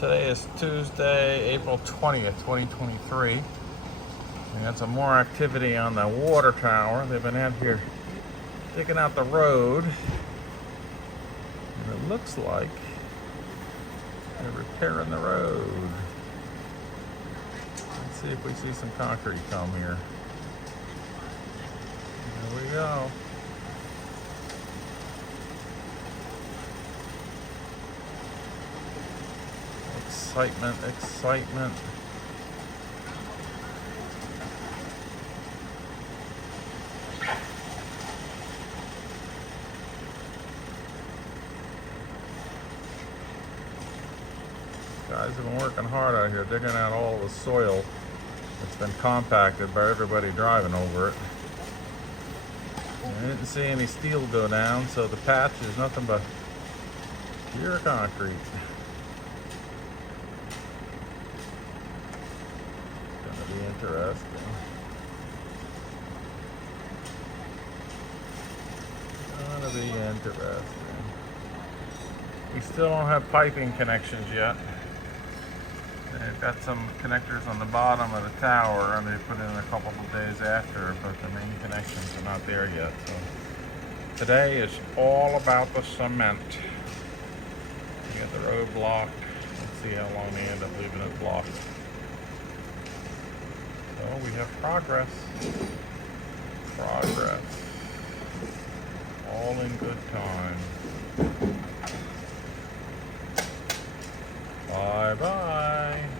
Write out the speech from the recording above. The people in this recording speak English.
Today is Tuesday, April 20th, 2023. We got some more activity on the water tower. They've been out here digging out the road. And it looks like they're repairing the road. Let's see if we see some concrete come here. There we go. Excitement, excitement. Guys have been working hard out here digging out all the soil that's been compacted by everybody driving over it. I didn't see any steel go down, so the patch is nothing but pure concrete. Be interesting. Gonna be interesting. We still don't have piping connections yet. They've got some connectors on the bottom of the tower, and they put in a couple of days after, but the main connections are not there yet. So today is all about the cement. We got the road blocked. Let's see how long they end up leaving it blocked. So we have progress. Progress. All in good time. Bye-bye.